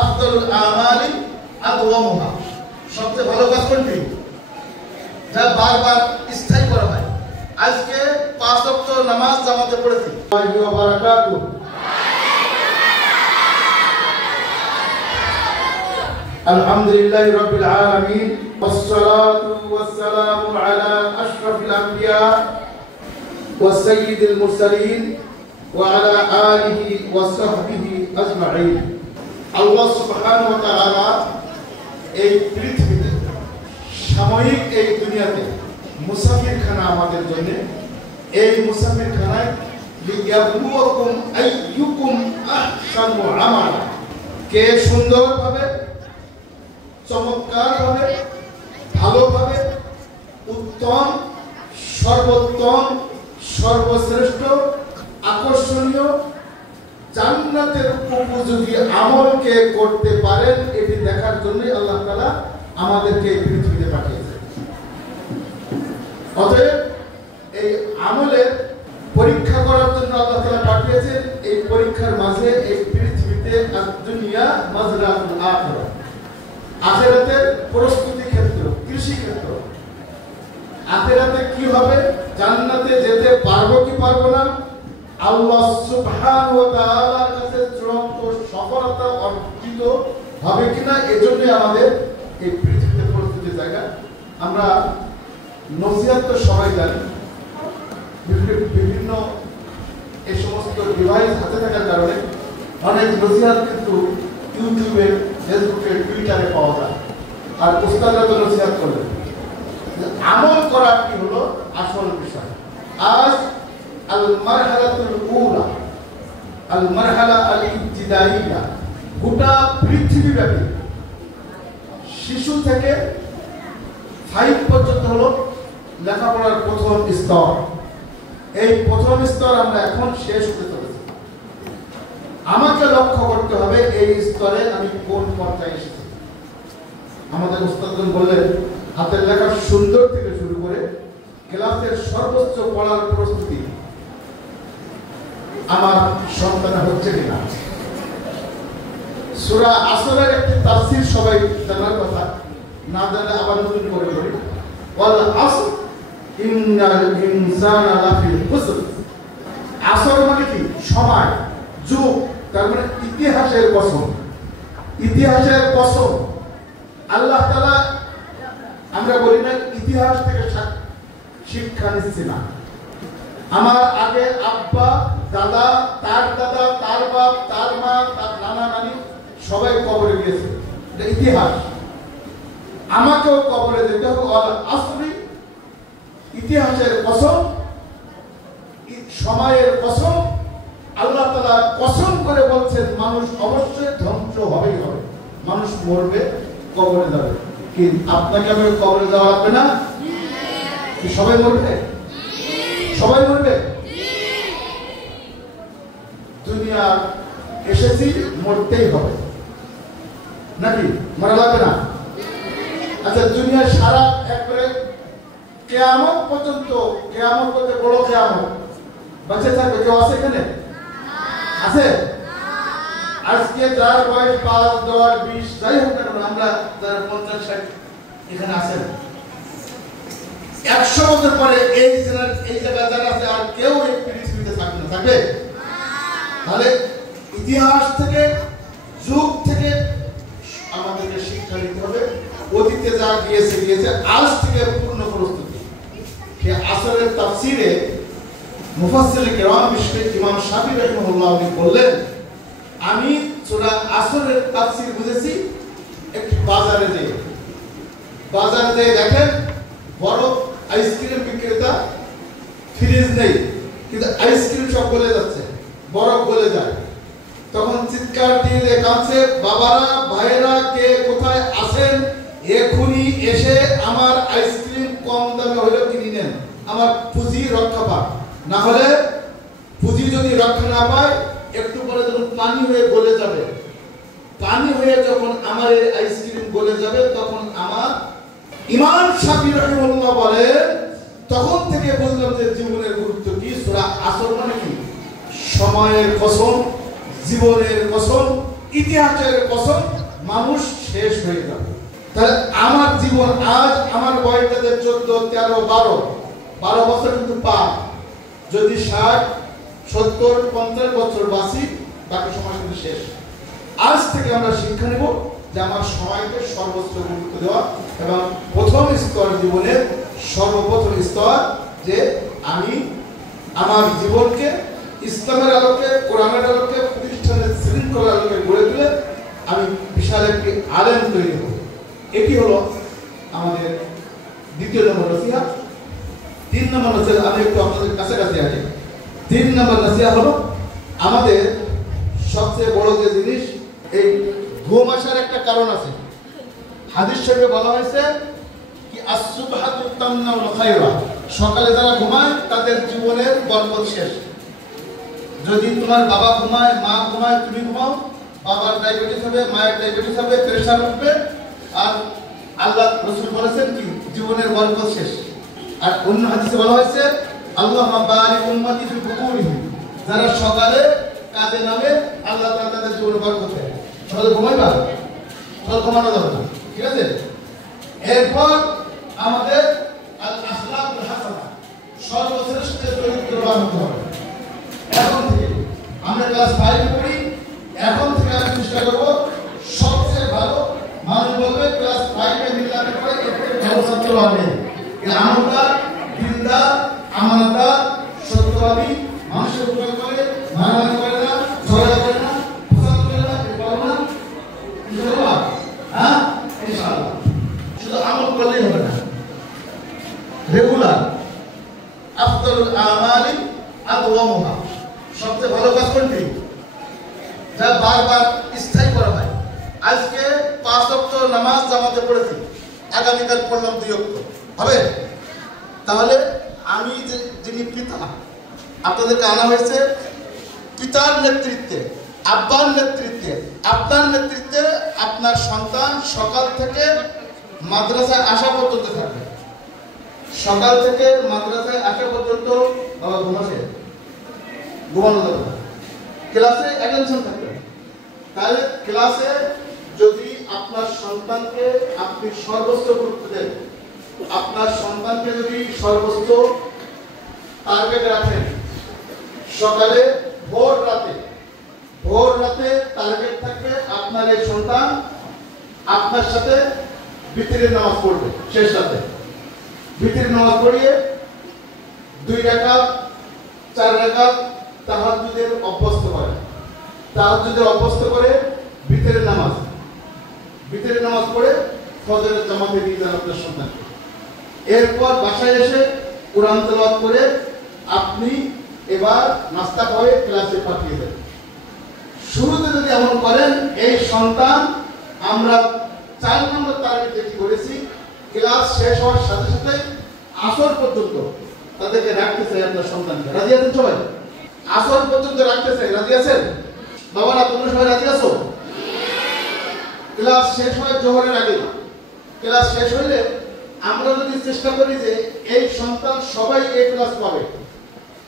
আফদালুল আমালি আদওয়ামুহা, সবচেয়ে ভালো কাজ কোনটি? যা বারবার স্থায়ী করা হয়। আজকে 5 ওয়াক্ত নামাজ জামাতে পড়েছি। ওয়া বারাকাতুহু। আলহামদুলিল্লাহি রাব্বিল আলামিন, ওয়াসসালাতু ওয়াসসালামু আলা আশরাফিল আমবিয়া ওয়া সাইয়্যিদিল মুরসালিন ওয়া আলা আলিহি ওয়া সাহবিহি আজমাইন। আল্লাহ সুবহানাহু ওয়া তাআলা এই পৃথিবীতে, সাময়িক এই দুনিয়াতে মুসাফিরখানা আমাদের জন্য, এই মুসাফিরখানায় লিয়াবলুয়াকুম আইয়ুকুম আহসানু আমালা, কে সুন্দরভাবে, চমৎকারভাবে, ভালোভাবে, উত্তম, সর্বোত্তম, সর্বশ্রেষ্ঠ, আকর্ষণীয়, জান্নাতের উপযোগী আমলকে করতে পারেন, এটি দেখার জন্যই আল্লাহ তাআলা আমাদেরকে এই পৃথিবীতে পাঠিয়েছেন। অতএব এই আমলের পরীক্ষা করার জন্য আল্লাহ তাআলা পাঠিয়েছেন। এই পরীক্ষার মাঝে এই পৃথিবীতে দুনিয়া মাজরাতুল আখিরাহ, আখিরাতের প্রস্তুতি ক্ষেত্র, কৃষি ক্ষেত্র। আখিরাতে কি হবে, জান্নাতে যেতে পারবো কি পারবো না, আল্লাহ সুবহানাহু ওয়া তাআলার কাছে চূড়ান্ত সফলতা অর্জিত হবে কিনা, এজন্য আমাদের এই পৃথিবীতে প্রস্তুতি জায়গা। আমরা নসিহত তো সবাই জানি, বিভিন্ন এই সমস্ত ডিভাইস হাতে থাকার কারণে অনেক নসিহত কিন্তু ইউটিউবে, ফেসবুকে, টুইটারে পাওয়া যায়। আর উস্তাদরা তো নসিহত করলেন, আমল করা কি হলো আসল বিষয়। আজ আল মারহালাতুল উলা, আল মারহালা আল ইবতিদাইয়া, গোটা পৃথিবীব্যাপী শিশু থেকে 5 পর্যন্ত হলো লেখাপড়ার প্রথম স্তর। এই প্রথম স্তর আমরা এখন শেষ হতে চলেছি। আমাকে লক্ষ্য করতে হবে এই স্তরে আমি কোন পর্যায়ে এসেছি। আমাদের উস্তাদগণ বললেন, হাতের লেখা সুন্দর থেকে শুরু করে ক্লাসের সর্বোচ্চ পড়ার প্রস্তুতি আমার সন্তান হচ্ছে কিনা। সূরা আসরের একটি তাফসীর সবাই জানার কথা, না জানলে আবার নতুন করে বলি। ওয়াল আসর ইন্নাল ইনসানা লাফি খুসর। আসর মানে কি? সময়, যুগ, তার মানে ইতিহাসের কসম। ইতিহাসের কসম আল্লাহ তাআলা, আমরা বলি না ইতিহাস থেকে শিক্ষা নিচ্ছি না। আমার আগে আব্বা, দাদা, তার দাদা, তার বাপ, তার মা, তার নানা নানি সবাই কবরে গিয়েছে, এটা ইতিহাস। আমাকেও কবরে যেতে হবে। আসরি, ইতিহাসের কসম, সময়ের কসম। আল্লাহ তাআলা কসম করে বলছেন মানুষ অবশ্যই ধ্বংস হবেই হবে, মানুষ মরবে, কবরে যাবে। কি আপনাকে আমি কবরে যাওয়া লাগবে না? কি সবাই মরবে? সবাই মরবে। দুনিয়া এসেছি, মরতেই হবে নাকি? মরা লাগবে না? আচ্ছা, দুনিয়া সারা একবারে কিয়ামত পর্যন্ত, কিয়ামত বলতে বড় কিয়ামত, বেঁচে থাকবে কেউ আছে এখানে? আছে? আজকে যার বয়স 5, 10, 20 যাই হোক না, আমরা যারা 50, 60 এখানে আছেন, 100 বছর পরে এই জায়গায় যারা আছে আর কেউ এই পৃথিবীতে থাকবে না, থাকবে? তাহলে ইতিহাস থেকে, যুগ থেকে আমাদেরকে শিক্ষা নিতে হবে। অতীতে যা গিয়েছে গিয়েছে, আজ থেকে পূর্ণ প্রস্তুতি। সেই আসরের তাফসীরে মুফাসসির কিরাম বিশেষ ইমাম শাফিঈ রাহিমাহুল্লাহ বললেন, আমি সূরা আসরের তাফসীর বুঝেছি একটি বাজারে যেয়ে দেখেন বড় আইসক্রিম বিক্রেতা, ফ্রিজ নেই কিন্তু আইসক্রিম সব গলে যাচ্ছে, বরফ গলে যায়। তখন চিৎকার দিয়ে কাঁদছে, বাবারা, ভাইয়েরা, কে কোথায় আছেন, এখনই এসে আমার আইসক্রিম কম দামে হলেও কিনে নেন, আমার পুঁজি রক্ষা পাক। না হলে পুঁজি যদি রক্ষা না পায়, একটু পরে যখন পানি হয়ে গলে যাবে, পানি হয়ে যখন আমার এই আইসক্রিম গলে যাবে, তখন আমার ইমাম শাফিঈ রাহিমাহুল্লাহ বলে, তখন থেকে বুঝলাম যে জীবনের গুরুত্ব কি। সূরা আসর মানে কি? সময়ের কসম, জীবনের কসম, ইতিহাসের কসম মানুষ শেষ হয়ে যাবে। তাহলে আমার জীবন আজ আমার বয়স 14, 13, 12 বছর কিন্তু পার, যদি 60, 70, 50 বছর বাঁচি বাকি সময় কিন্তু শেষ। আজ থেকে আমরা শিক্ষা নেব যে আমার সময়কে সর্বোচ্চ গুরুত্ব দেওয়া এবং প্রথম স্তর জীবনের সর্বপ্রথম স্তর যে আমি আমার জীবনকে ইসলামের আলোকে, কোরআনের আলোকে, প্রতিষ্ঠানের শৃঙ্খলার আলোকে গড়ে তুলে আমি বিশাল একটি আলেম তৈরি করব। এটি হলো আমাদের দ্বিতীয় নম্বর নসিহা। 3 নম্বর নসিহা আমি একটু আপনাদের কাছাকাছি আছি। 3 নম্বর নসিহা হলো আমাদের সবচেয়ে বড় যে জিনিস, এই ঘুম আসার একটা কারণ আছে। হাদিস শরীফে বলা হয়েছে কি আসসুবহাতু তামনাউল খায়রা, সকালে যারা ঘুমায় তাদের জীবনের বরকত শেষ। যদি তোমার বাবা ঘুমায়, মা ঘুমায়, তুমি ঘুমাও, বাবার ডায়াবেটিস হবে, মায়ের ডায়াবেটিস হবে, প্রেসার উঠবে, আর আল্লাহ রাসূল বলেছেন কি জীবনের বরকত শেষ। আর অন্য হাদিসে বলা হয়েছে আল্লাহুম্মা বারিক উম্মতি ফি বুকুরিহিম, যারা সকালে কাজে নামে আল্লাহ তাআলা তাদের জীবনে বরকত দেয়। সকালে ঘুমাইবা, সকালে ঘুমানো যাবে না, ঠিক আছে? এরপর আমাদের আল আখলাকুল হাসানা, সর্বশ্রেষ্ঠ চরিত্রবান হতে হবে। এখন থেকে আমরা ক্লাস 5 পড়ি, এখন থেকে আমি চেষ্টা করব সবচেয়ে ভালো মানুষ বলবে ক্লাস 5 এ নিলামে করে একটু ভালো ছাত্র হবে। এই আমলদার, দিনদার, আমানতদার, সত্যবাদী, মানুষের উপকার করে, মারামারি করে না, ঝগড়া করে না, ফসাদ করে না, এগুলো না, ইনশাআল্লাহ। হ্যাঁ, ইনশাআল্লাহ। শুধু আমল করলেই হবে না, রেগুলার আফদালুল আমালি আদওয়ামুহা, সবচেয়ে ভালো কাজ কোনটি? যা বারবার স্থায়ী করা হয়। আজকে 5 ওয়াক্ত নামাজ জামাতে পড়েছি, আগামীকাল পড়লাম 2 ওয়াক্ত, হবে? তাহলে আমি যিনি পিতা, আপনাদেরকে আনা হয়েছে পিতার নেতৃত্বে, আব্বার নেতৃত্বে, আপনার নেতৃত্বে আপনার সন্তান সকাল থেকে মাদ্রাসায় আসা পর্যন্ত থাকবে। সকাল থেকে মাদ্রাসায় আসা পর্যন্ত বাবা ঘুমাসে, ঘুমানো যাবে না, ক্লাসে অ্যাটেনশন থাকবে। তাহলে ক্লাসে যদি আপনার সন্তানকে আপনি সর্বোচ্চ গুরুত্ব দেন, আপনার সন্তানকে যদি সর্বোচ্চ টার্গেট রাখেন, সকালে ভোর রাতে টার্গেট থাকবে আপনার এই সন্তান আপনার সাথে বিতরের নামাজ পড়বে। শেষ রাতে বিতরের নামাজ পড়িয়ে 2 রাকাত 4 রাকাত তাহাজ্জুদের অভ্যস্ত করে, তাহাজ্জুদের অভ্যস্ত করে বিতরের নামাজ পড়ে ফজরের জামাতে দিয়ে যান আপনার সন্তানকে। এরপর বাসায় এসে কোরআন তেলাওয়াত করে আপনি এবার নাস্তা করে ক্লাসে পাঠিয়ে দেন। শুরুতে যদি এমন করেন, এই সন্তান আমরা 4 নম্বর টার্গেট যেটি করেছি, ক্লাস শেষ হওয়ার সাথে সাথে আসর পর্যন্ত তাদেরকে রাখতে চাই আপনার সন্তানকে। রাজি আছেন সবাই? আসর পর্যন্ত রাখতে চাই, রাজি আছেন? বাবারা তোমরা সবাই রাজি আছো? ক্লাস শেষ হয় জোহরের আগে। ক্লাস শেষ হলে আমরা যদি চেষ্টা করি যে এই সন্তান সবাই এ ক্লাস পাবে,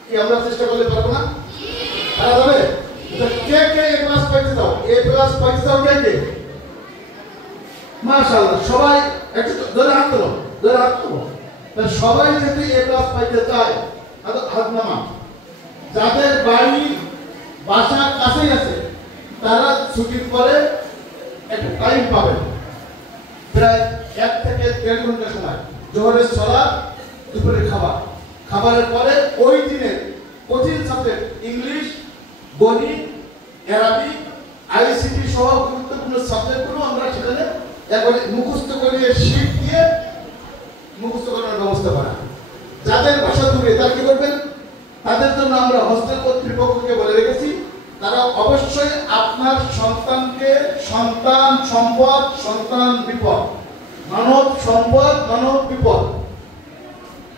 কি আমরা চেষ্টা করলে পারবো না? পারা যাবে? কে কে এ ক্লাস পাইতে চাও? এ ক্লাস পাইতে চাও কে কে? মাশাআল্লাহ, সবাই একটু ধরে হাত তোলো, ধরে হাত তোলো। তাহলে সবাই যদি এ ক্লাস পাইতে চায় তাহলে হাত নামা। যাদের বাড়ি বাসার কাছেই আছে তারা ছুটির পরে একটা টাইম পাবেন, প্রায় 1 থেকে 1.5 ঘন্টা সময়। জোহরের সালাত, দুপুরের খাবারের পরে ওই দিনের কঠিন সাবজেক্ট ইংলিশ, গণিত, আরবি, আইসিটি সহ গুরুত্বপূর্ণ সাবজেক্টগুলো আমরা সেখানে একবারে মুখস্থ করিয়ে শীট দিয়ে মুখস্থ করার ব্যবস্থা করা। যাদের বাসা দূরে তারা কি করবেন? তাদের জন্য আমরা হোস্টেল কর্তৃপক্ষকে বলে রেখেছি, তারা অবশ্যই আপনার সন্তানকে সন্তান সম্পদ, সন্তান বিপদ, মানব সম্পদ, মানব বিপদ,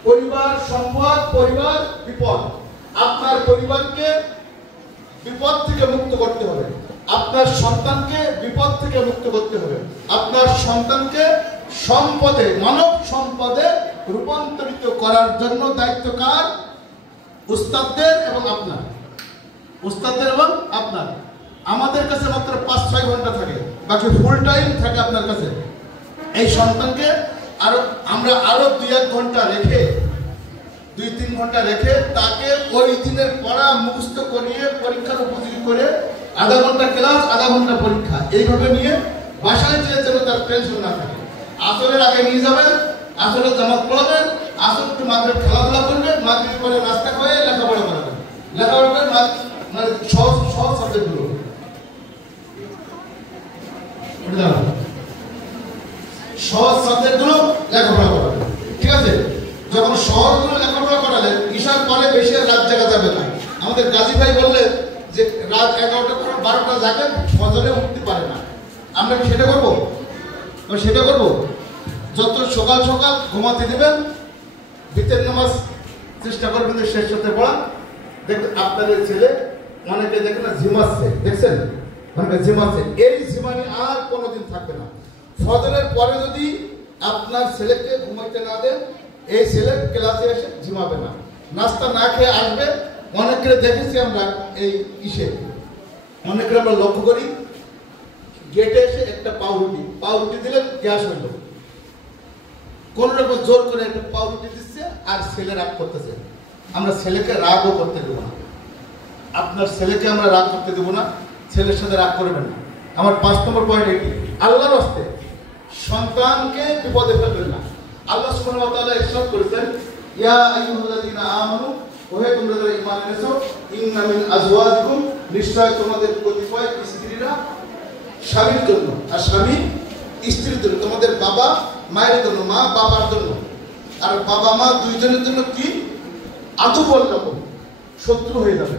পরিবার সম্পদ, পরিবার বিপদ, আপনার পরিবারকে বিপদ থেকে মুক্ত করতে হবে, আপনার সন্তানকে বিপদ থেকে মুক্ত করতে হবে, আপনার সন্তানকে সম্পদে, মানব সম্পদে রূপান্তরিত করার জন্য দায়িত্ব কার? উস্তাদদের এবং আপনার। উস্তাদদের এবং আপনার। আমাদের কাছে মাত্র 5-6 ঘন্টা থাকে, বাকি ফুল টাইম থাকে আপনার কাছে। এই সন্তানকে আমরা আরো 2-1 ঘন্টা রেখে, 2-3 ঘন্টা রেখে তাকে ওই দিনের পড়া মুখস্থ করিয়ে পরীক্ষার উপযোগী করে আধা ঘন্টা ক্লাস, আধা ঘন্টা পরীক্ষা, এইভাবে নিয়ে বাসায় যেয়ে যেন তার টেনশন না থাকে। আসরের আগে নিয়ে যাবেন, আসরের জামাত পড়াবেন, আসর একটু মাগরিব খেলাধুলা করবে, মাগরিব পরে নাস্তা করে লেখাপড়া করাবেন। লেখাপড়া করে মানে সহজ সহজ সাবজেক্টগুলো সহজ সাবজেক্টগুলো লেখাপড়া করাবেন, ঠিক আছে? যখন সহজগুলো লেখাপড়া করালেন, ঈশার পরে বেশি রাত জাগা যাবে না। আমাদের গাজী ভাই বললেন যে রাত 11টা করে 12টা জাগে, ফজরে উঠতে পারে না। আমরা কি সেটা করবো? সেটা করবো। যত সকাল সকাল ঘুমাতে দেবেন, বিতের নামাজ চেষ্টা করবেন যে শেষ সাথে পড়া। দেখবেন আপনাদের ছেলে অনেকে দেখেন না ঝিমাচ্ছে, দেখছেন অনেকে ঝিমাচ্ছে, এই ঝিমানি আর কোনোদিন থাকবে না। ফজরের পরে যদি আপনার ছেলেকে ঘুমাইতে না দেন, এই ছেলে ক্লাসে এসে ঝিমাবে না, নাস্তা না খেয়ে আসবে। অনেকে দেখেছি আমরা এই অনেকে আমরা লক্ষ্য করি, গেটে এসে একটা পাউরুটি দিলেন, গ্যাস হইল, কোন রকম জোর করে একটা পাউরুটি দিচ্ছে আর ছেলে রাগ করতেছে। আমরা ছেলেকে রাগও করতে দেবো না, আপনার ছেলেকে আমরা রাগ করতে দেবো না, ছেলের সাথে রাগ করবেন না। আমার 5 নম্বর পয়েন্ট এটি, আল্লাহর হস্তে সন্তানকে বিপদে ফেলবেন না। আল্লাহ সুবহানাহু ওয়া তাআলা ইরশাদ করেছেন, ইয়া আইয়ুহাল্লাযীনা আমানু, ওহে তোমরা যারা ঈমান এনেছো, ইন্না মিন আজওয়াজিকুম, নিশ্চয় তোমাদের কতিপয় স্ত্রীরা স্বামীর জন্য, আর স্বামী স্ত্রীর জন্য, তোমাদের বাবা মায়ের জন্য, মা বাবার জন্য, আর বাবা মা দুইজনের জন্য কি আদুবল রকম শত্রু হয়ে যাবে।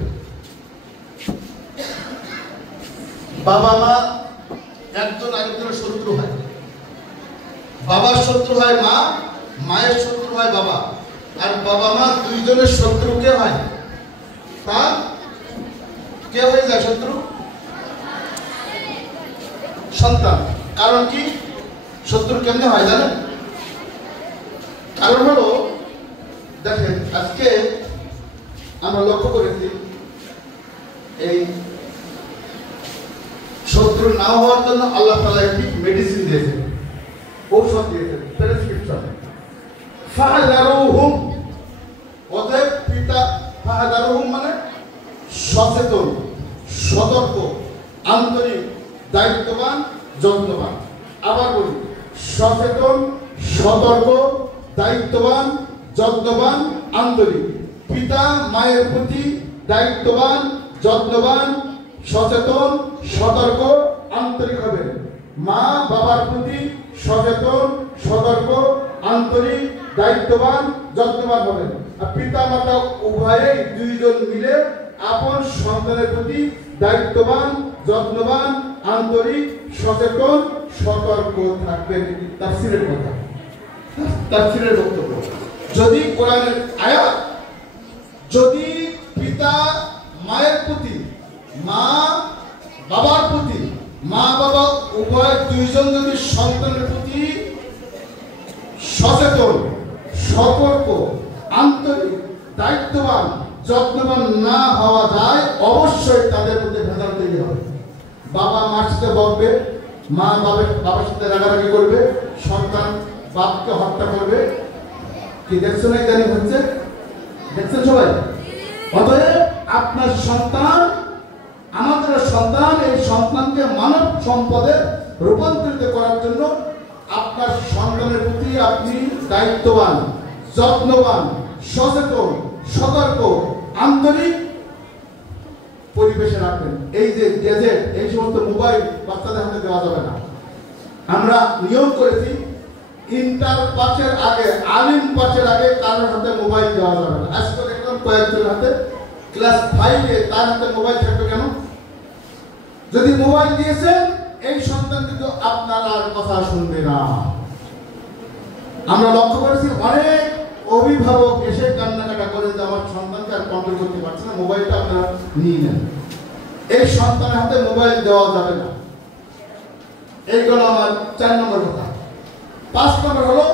বাবা মা একজন আরেকজনের শত্রু হয়, বাবার শত্রু হয় মা, মায়ের শত্রু হয় বাবা, আর বাবা মা দুইজনের শত্রু কে হয়? তার কে হয়ে যায় শত্রু? সন্তান। কারণ কি শত্রু কেমনে হয় জানেন? কারণ হলো, দেখেন আজকে আমরা লক্ষ্য করেছি এই শত্রু না হওয়ার জন্য আল্লাহ তাআলা একটি মেডিসিন দিয়েছেন, ঔষধ দিয়েছেন, প্রেসক্রিপশন। ফাহযারুহুম, অতএব পিতা, ফাহযারুহুম মানে সচেতন, সতর্ক, আন্তরিক, দায়িত্ববান, যত্নবান। আবার বলি, সচেতন, সতর্ক, দায়িত্ববান, যত্নবান, আন্তরিক। পিতা মায়ের প্রতি দায়িত্ববান, যত্নবান, সচেতন, সতর্ক, আন্তরিক হবেন। মা বাবার প্রতি সচেতন, সতর্ক, আন্তরিক, দায়িত্ববান, যত্নবান হবেন। আর পিতা মাতা উভয়েই দুইজন মিলে আপন সন্তানের প্রতি দায়িত্ববান, যত্নবান, আন্তরিক, সচেতন, সতর্ক থাকবেন। তাফসীরের কথা, তাফসীরের বক্তব্য। যদি কোরআনের আয়াত, যদি পিতা মায়ের প্রতি, মা বাবার প্রতি, মা বাবা উভয় দুইজন যদি সন্তানের প্রতি সচেতন, সতর্ক, আন্তরিক, দায়িত্ববান, যত্নবান না হওয়া যায়, অবশ্যই তাদের মধ্যে ভেদাল তৈরি হবে। বাবা মার সাথে বকবে, মা বাবার সাথে রাগারাগি করবে, সন্তান বাপকে হত্যা করবে। কি দেখছেন ইদানিং হচ্ছে? দেখছেন সবাই? অতএব আপনার সন্তান, আমাদের সন্তান, এই সন্তানকে মানব সম্পদে রূপান্তরিত করার জন্য আপনার সন্তানের প্রতি আপনি দায়িত্ববান, যত্নবান, সচেতন, সতর্ক, আন্তরিক পরিবেশে রাখবেন। এই যে গ্যাজেট, এই সমস্ত মোবাইল বাচ্চাদের হাতে দেওয়া যাবে না। আমরা নিয়ম করেছি, ইন্টার পাসের আগে, আলিম পাসের আগে কারোর হাতে মোবাইল দেওয়া যাবে না। আজকে দেখলাম কয়েকজনের হাতে, ক্লাস 5-এ তার হাতে মোবাইল থাকবে কেন? যদি মোবাইল দিয়েছেন, এই সন্তান কিন্তু আপনার আর কথা শুনবে না। আমরা লক্ষ্য করেছি অনেক অভিভাবক এসে কান্নাকাটা করেন যে আমার সন্তানকে আর কন্ট্রোল করতে পারছে না, মোবাইলটা আপনারা নিয়ে নেন। এই সন্তানের হাতে মোবাইল দেওয়া যাবে না। এইগুলো আমার 4 নম্বর কথা। 5 নম্বর হলো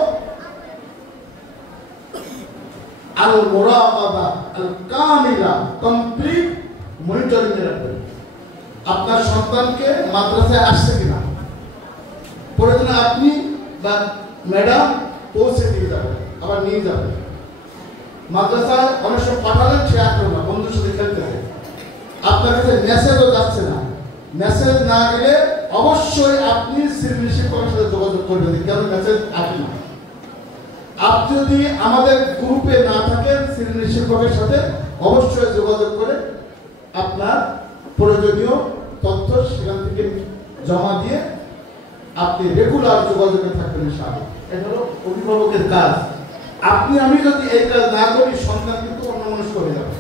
আল মুরাকাবা আল কামিলা, কমপ্লিট মনিটরিং রাখবেন। আপনার সন্তানকে মাদ্রাসায় আসছে কিনা, প্রয়োজনে আপনি বা ম্যাডাম পৌঁছে দিয়ে যাবেন, আবার নিয়ে যাবেন। মাদ্রাসায় অনেক সময় পাঠালেন, সে আসলো না, বন্ধুর সাথে খেলতেছে, আপনার কাছে মেসেজও যাচ্ছে না। মেসেজ না গেলে অবশ্যই আপনি শ্রেণী শিক্ষকের সাথে যোগাযোগ করবেন, কেন মেসেজ আসে না। আপনি যদি আমাদের গ্রুপে না থাকেন, শ্রেণী শিক্ষকের সাথে অবশ্যই যোগাযোগ করে আপনার প্রয়োজনীয় তথ্য সেখান থেকে জমা দিয়ে আপনি রেগুলার যোগাযোগে থাকবেন ইনশাআল্লাহ। এটা হলো অভিভাবকের কাজ। আপনি আমি যদি এই কাজ না করি, সন্তান কিন্তু অন্যমনস্ক হয়ে যাবে।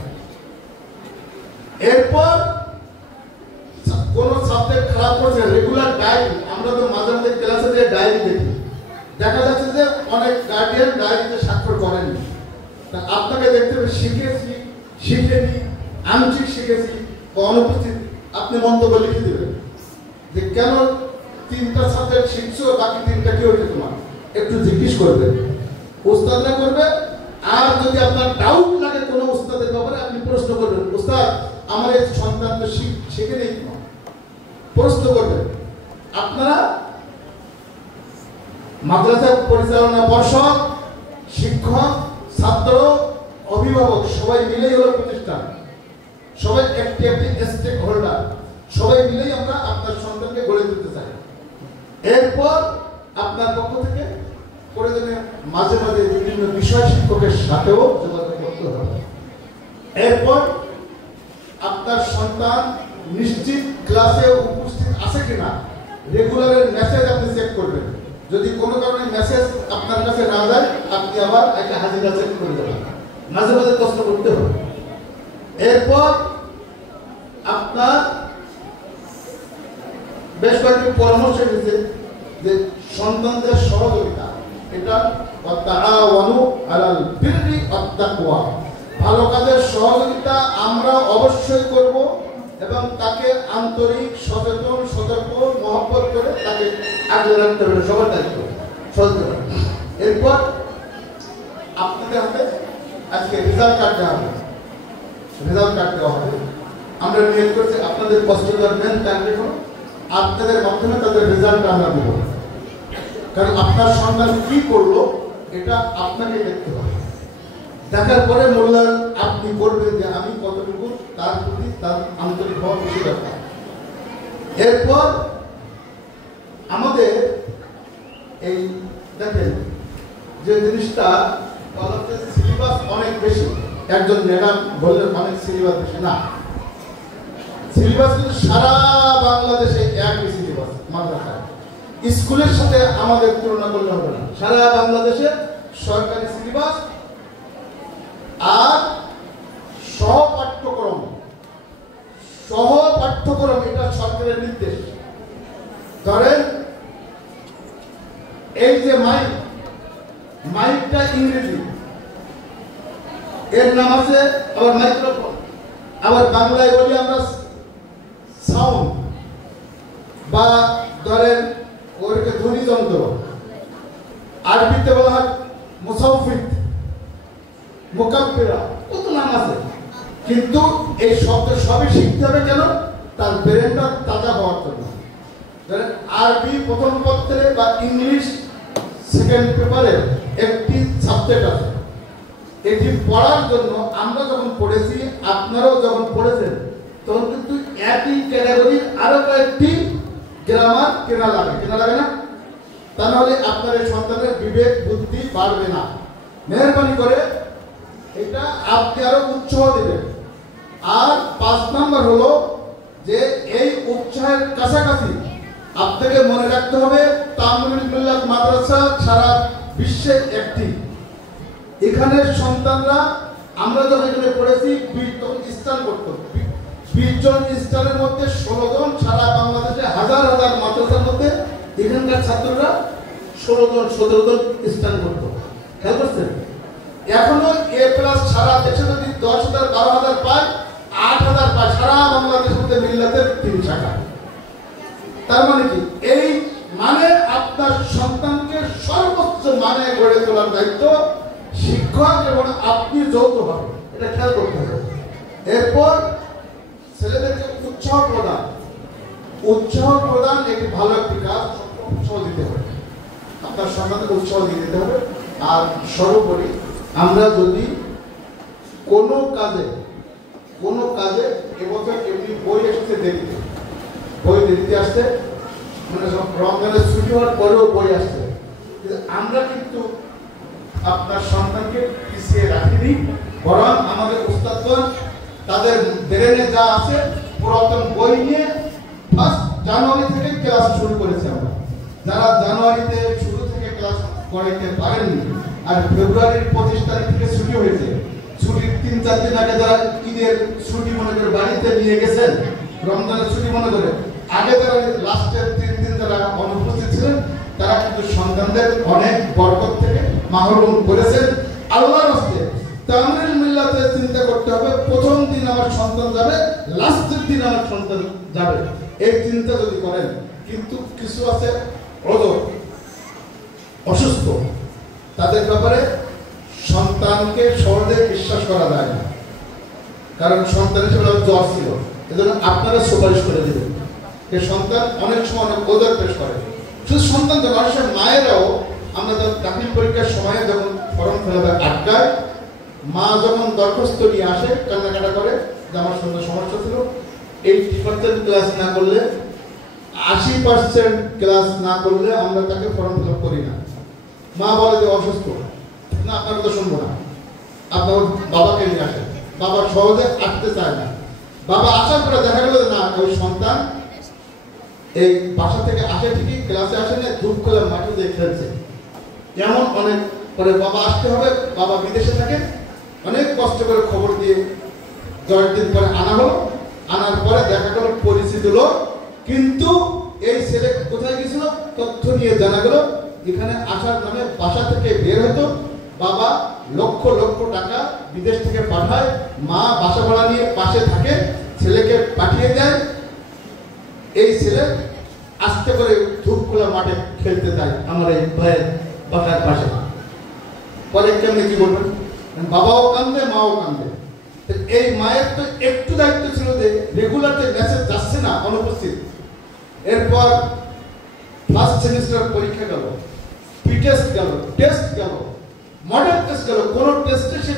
এরপর কোন সাবজেক্ট খারাপ করছে, রেগুলার ডায়েরি, আমরা তো মাঝে মাঝে ক্লাসে যে ডায়েরি দেখি, দেখা যাচ্ছে যে অনেক গার্ডিয়ান ডায়েরিতে স্বাক্ষর করেননি। তা আপনাকে দেখতে হবে শিখেছি, শিখেনি, আংশিক শিখেছি বা অনুপস্থিত, আপনি মন্তব্য লিখে দেবেন যে কেন 3টা সাবজেক্ট শিখছো, বাকি 3টা কি হয়েছে তোমার, একটু জিজ্ঞেস করবেন, উস্তাদরা করবে। আর যদি আপনার ডাউট লাগে কোনো উস্তাদের ব্যাপারে, আপনি প্রশ্ন করবেন, উস্তাদ আমার এই সন্তান তো শিখে নেই, প্রশ্ন করবেন। আপনারা মাদ্রাসা পরিচালনা পর্ষদ, শিক্ষক, ছাত্র, অভিভাবক সবাই মিলেই হলো প্রতিষ্ঠান, সবাই একটি স্টেক হোল্ডার, সবাই মিলেই আমরা আপনার সন্তানকে গড়ে তুলতে চাই। এরপর আপনার পক্ষ থেকে প্রয়োজনে মাঝে মাঝে বিভিন্ন বিষয় শিক্ষকের সাথেও যোগাযোগ করতে হবে। এরপর আপনার সন্তান নিশ্চিত ক্লাসে উপস্থিত আছে কিনা, রেগুলারের মেসেজ আপনি চেক করবেন। যদি কোনো কারণে মেসেজ আপনার কাছে না যায়, আপনি আবার একটা হাজিরা চেক করে দেবেন, মাঝে মাঝে প্রশ্ন করতে হবে। এরপর আপনার বেশ কয়েকটি পরামর্শ দিয়েছে যে সন্তানদের সহযোগিতা, এটা তাআওয়ানু আলাল বিররি ওয়াত তাকওয়া, ভালো কাজের সহযোগিতা আমরা অবশ্যই করব এবং তাকে আন্তরিক, সচেতন, সতর্ক, মহব্বত করে তাকে আগলে রাখতে হবে, সবার দায়িত্ব সচেতন। এরপর আপনাদের হাতে আজকে রেজাল্ট কার্ড দেওয়া হবে, রেজাল্ট কার্ড দেওয়া হবে। আমরা নিয়োগ করছি আপনাদের কষ্টদার মেন টার্গেট হলো আপনাদের মাধ্যমে তাদের রেজাল্ট আমরা দেব, কারণ আপনার সন্তান কি করলো এটা আপনাকে দেখতে হবে। দেখার পরে মূল্যায়ন আপনি করবেন যে আমি কতটুকু তার প্রতি তার আন্তরিক হওয়া বেশি দরকার। এরপর আমাদের এই দেখেন যে জিনিসটা সিলেবাস অনেক বেশি, একজন ম্যাডাম বললেন অনেক সিলেবাস বেশি না, সিলেবাস কিন্তু সারা বাংলাদেশে একই সিলেবাস। মাদ্রাসায় স্কুলের সাথে আমাদের তুলনা করলে হবে না, সারা বাংলাদেশে সরকারি সিলেবাস আর সহ পাঠ্যক্রম এটা সরকারের নির্দেশ। ধরেন এই যে মাইকটা ইংরেজি, এর নাম আছে আবার মাইক্রোফোন, আবার বাংলায় বলি আমরা সাউন্ড, বা ধরেন ওরকে ধ্বনি যন্ত্র, আরবিতে বলা হয় মুসাউফিক, মুকাব্বিরা, কত নাম আছে। কিন্তু এই শব্দ সবই শিখতে হবে কেন, তার ব্রেনটা তাজা হওয়ার জন্য। ধরেন আরবি প্রথম পত্রে বা ইংলিশ সেকেন্ড পেপারে একটি সাবজেক্ট আছে, এটি পড়ার জন্য আমরা যখন পড়েছি, আপনারাও যখন পড়েছেন, তখন কিন্তু একই ক্যাটাগরির আরো কয়েকটি গ্রামার কেনা লাগে না? তা নাহলে আপনার এই সন্তানের বিবেক বুদ্ধি বাড়বে না। মেহরবানি করে এটা আপনি আরো উৎসাহ দেবেন। আর 5 নম্বর হলো যে এই উৎসাহের কাছাকাছি আপনাকে মনে রাখতে হবে তামিলুল মিল্লাত মাদ্রাসা সারা বিশ্বে একটি। এখানে সন্তানরা আমরা যখন এখানে পড়েছি 20 জন স্থান করত, 20 জন স্থানের মধ্যে 16 জন, সারা বাংলাদেশে হাজার হাজার মাদ্রাসার মধ্যে এখানকার ছাত্ররা 16 জন 17 জন স্থান করত। খেয়াল করছেন? এখনো এ প্লাস সারা দেশে যদি 10,000 12,000 পায়, 8,000 পায়, সারা বাংলাদেশের মধ্যে মিল্লাতের 3 শাখা। তার মানে কি, এই মানে আপনার সন্তানকে সর্বোচ্চ মানে গড়ে তোলার দায়িত্ব শিক্ষক এবং আপনি যৌথভাবে, এটা খেয়াল করতে হবে। এরপর ছেলেদেরকে উৎসাহ প্রদান, উৎসাহ প্রদান একটি ভালো একটি কাজ, উৎসাহ দিতে হবে, আপনার সন্তানকে উৎসাহ দিয়ে দিতে হবে। আর সর্বোপরি আমরা যদি কোনো কাজে এবছর এমনি বই এসেছে দেরিতে, বই দেরিতে আসছে, মানে সব রমজানের ছুটি হওয়ার পরেও বই আসছে, কিন্তু আমরা কিন্তু আপনার সন্তানকে পিছিয়ে রাখিনি, বরং আমাদের উস্তাদগণ তাদের ব্রেনে যা আছে পুরাতন বই নিয়ে 1 জানুয়ারি থেকে ক্লাস শুরু করেছে। আমরা যারা জানুয়ারিতে শুরু থেকে ক্লাস করাইতে পারেননি আর ফেব্রুয়ারির 25 তারিখ থেকে ছুটি হয়েছে, ছুটির 3-4 দিন আগে যারা ঈদের ছুটি মনে করে বাড়িতে নিয়ে গেছেন, রমজানের ছুটি মনে করে আগে যারা লাস্টের 3 দিন যারা অনুপস্থিত ছিলেন, তারা কিন্তু সন্তানদের অনেক বরকত থেকে মাহরুম করেছেন। আল্লাহর রাস্তে তামিল মিল্লাতে চিন্তা করতে হবে, প্রথম দিন আমার সন্তান যাবে, লাস্টের দিন আমার সন্তান যাবে, এই চিন্তা যদি করেন। কিন্তু কিছু আছে অসুস্থ, তাদের ব্যাপারে সন্তানকে সহজে বিশ্বাস করা যায় না, কারণ সন্তানের হিসেবে জ্বর ছিল, এজন্য আপনারা সুপারিশ করে দেবেন। এই সন্তান অনেক সময় অনেক ওজন পেশ করে, শুধু সন্তান তো মানুষের মায়েরাও, আমরা দাখিল পরীক্ষার সময় যখন ফর্ম ফেলা আটকায়, মা যখন দরখাস্ত নিয়ে আসে কান্নাকাটা করে যে আমার সন্তান সমস্যা ছিল, 80% ক্লাস না করলে, 80% ক্লাস না করলে আমরা তাকে ফর্ম ফিল আপ করি না। মা বলে যে অসুস্থ, না আপনার কথা শুনবো না, আপনার বাবাকে নিয়ে আসেন, বাবা সহজে আসতে চায় না, বাবা আসার পরে দেখা গেল না ওই সন্তান এই বাসা থেকে আসে ঠিকই, ক্লাসে আসে না, ধূপ খোলা মাঠে দিয়ে খেলছে, এমন অনেক পরে বাবা আসতে হবে, বাবা বিদেশে থাকে, অনেক কষ্ট করে খবর দিয়ে 10 দিন পরে আনা হলো, আনার পরে দেখা গেল পরিচিত লোক, কিন্তু এই ছেলে কোথায় গেছিল তথ্য নিয়ে জানা গেল এখানে আসার নামে বাসা থেকে বের হতো, বাবা লক্ষ লক্ষ টাকা বিদেশ থেকে পাঠায়, মা বাসা ভাড়া নিয়ে পাশে থাকে, ছেলেকে পাঠিয়ে দেয়, এই ছেলে আস্তে করে ধূপখোলা মাঠে খেলতে যায় আমার এই ভাইয়ের বাসার পাশে। পরে কেমনি কি বলবেন, বাবাও কান্দে মাও কান্দে। এই মায়ের তো একটু দায়িত্ব ছিল যে রেগুলার যে মেসেজ যাচ্ছে না, অনুপস্থিত। এরপর ফার্স্ট সেমিস্টার পরীক্ষা গেল, টেস্ট গেল, টেস্ট গেল, মডেল টেস্ট গেল, কোন টেস্টে সে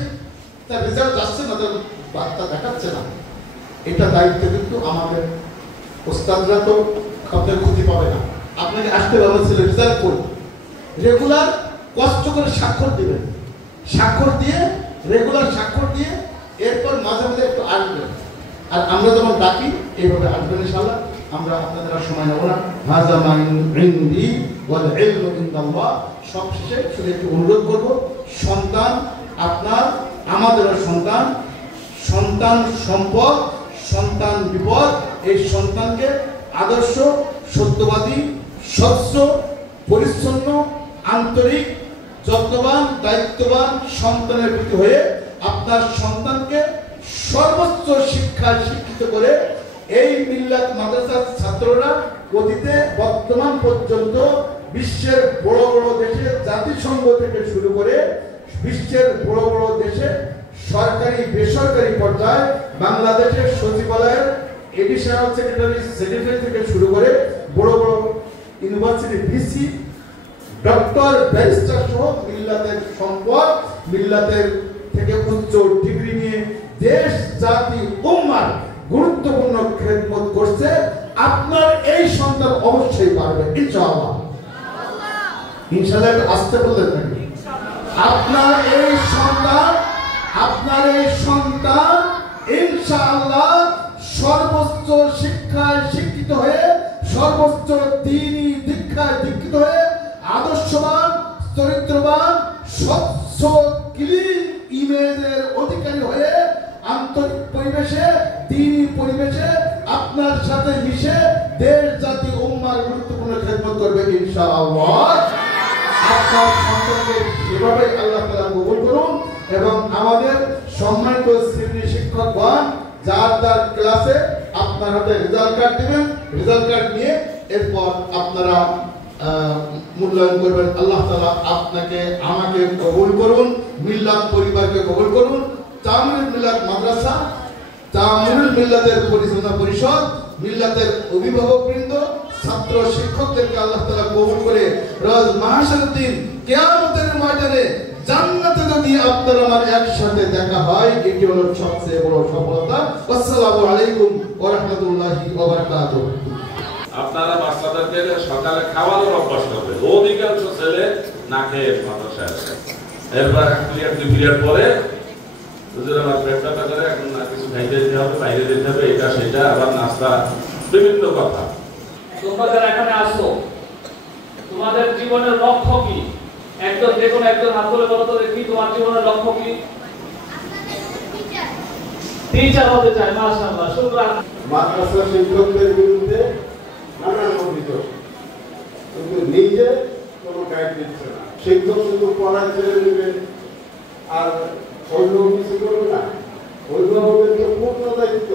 তার রেজাল্ট যাচ্ছে না, তার বার্তা দেখাচ্ছে না। এটা দায়িত্ব কিন্তু আমাদের। ওস্তাদরা তো আপনার ক্ষতি পাবে না, আপনাকে আসতে হবে ছিল রেজাল্ট করে রেগুলার কষ্ট করে স্বাক্ষর দিবেন, স্বাক্ষর দিয়ে রেগুলার স্বাক্ষর দিয়ে এরপর মাঝে মাঝে একটু আসবেন। আর আমরা যখন ডাকি এইভাবে আসবেন ইনশাআল্লাহ। আমরা আপনাদের আর সময় নেব না। হাযা মা ইনদি ওয়াল ইলমু ইনদাল্লাহ। সবশেষে শুধু একটু অনুরোধ করব, সন্তান আপনার, আমাদেরও সন্তান, সন্তান সম্পদ, সন্তান বিপদ। এই সন্তানকে আদর্শ, সত্যবাদী, স্বচ্ছ, পরিচ্ছন্ন, আন্তরিক, যত্নবান, দায়িত্ববান সন্তানের প্রতি হয়ে আপনার সন্তানকে সর্বোচ্চ শিক্ষায় শিক্ষিত করে এই মিল্লাত মাদ্রাসার ছাত্ররা অতীতে বর্তমান পর্যন্ত বিশ্বের বড় বড় দেশে, জাতিসংঘ থেকে শুরু করে বিশ্বের বড় বড় দেশে সরকারি বেসরকারি পর্যায়ে, বাংলাদেশের সচিবালয়ের এডিশনাল সেক্রেটারি থেকে শুরু করে বড় বড় ইউনিভার্সিটি ভিসি, ডক্টর, ব্যারিস্টার সহ মিল্লাতের সম্পদ, মিল্লাতের থেকে উচ্চ ডিগ্রি নিয়ে দেশ, জাতি, উম্মার গুরুত্বপূর্ণ খেদমত করছে। আপনার এই সন্তান অবশ্যই পারবে ইনশাআল্লাহ। ইনশাআল্লাহ আসতে বললেন নাকি? আপনার এই সন্তান, আপনার এই সন্তান ইনশাআল্লাহ সর্বোচ্চ শিক্ষায় শিক্ষিত হয়ে, সর্বোচ্চ দ্বীনি দীক্ষায় দীক্ষিত হয়ে, আদর্শবান, চরিত্রবান, স্বচ্ছ, ক্লিন ইমেজের অধিকারী হয়ে আন্তরিক পরিবেশে, দ্বীনি পরিবেশে আপনার সাথে মিশে দেশ, জাতি, উম্মার গুরুত্বপূর্ণ খেদমত করবে ইনশাআল্লাহ। আপনার সন্তানকে সেভাবে আল্লাহ তাআলা কবুল করুন এবং আমাদের সম্মানিত শ্রেণী শিক্ষকগণ যার যার ক্লাসে আপনার হাতে রেজাল্ট কার্ড দিবেন, রেজাল্ট কার্ড নিয়ে এরপর আপনারা মূল্যায়ন করবেন। আল্লাহ তাআলা আপনাকে, আমাকে কবুল করুন, মিল্লাত পরিবারকে কবুল করুন। তামিল মিল্লাত মাদ্রাসা, তামিল মিল্লাতের পরিচালনা পরিষদ মিল্লাতের অভিভাবকবৃন্দ, ছাত্র শিক্ষকদেরকে আল্লাহ তাআলা কবুল করে রোজ মাহশারের দিন কিয়ামতের ময়দানে জান্নাতে যদি আপনার আমার একসাথে দেখা হয়, এটি হলো সবচেয়ে বড় সফলতা। আসসালামু আলাইকুম ওয়া রাহমাতুল্লাহি ওয়া বারাকাতুহু। আপনারা বাচ্চাদেরকে সকালে খাওয়ানোর অভ্যাস করবে। অধিকাংশ ছেলে না খেয়ে মাদ্রাসায় আসে, এরপর দুই পিরিয়ড পরে হুজুর আমার পেট ব্যথা করে, এখন না কিছু খাইতে যেতে হবে, বাইরে যেতে হবে, এটা সেটা, আবার নাস্তা, বিভিন্ন কথা। তোমরা যারা এখানে আসো, তোমাদের জীবনের লক্ষ্য কি? একজন দেখুন, একজন হাত তুলে বলো তো দেখি, তোমার জীবনের লক্ষ্য কি? টিচার হতে চাই। মাশাআল্লাহ, শুকরান। মাদ্রাসা শিক্ষকদের বিরুদ্ধে নানান অভিযোগ, কিন্তু নিজে কোনো গাইড দিচ্ছে না। শিক্ষক শুধু পড়ায় ছেড়ে দেবেন আর অন্য কিছু করবে না। অভিভাবকের পূর্ণ দায়িত্ব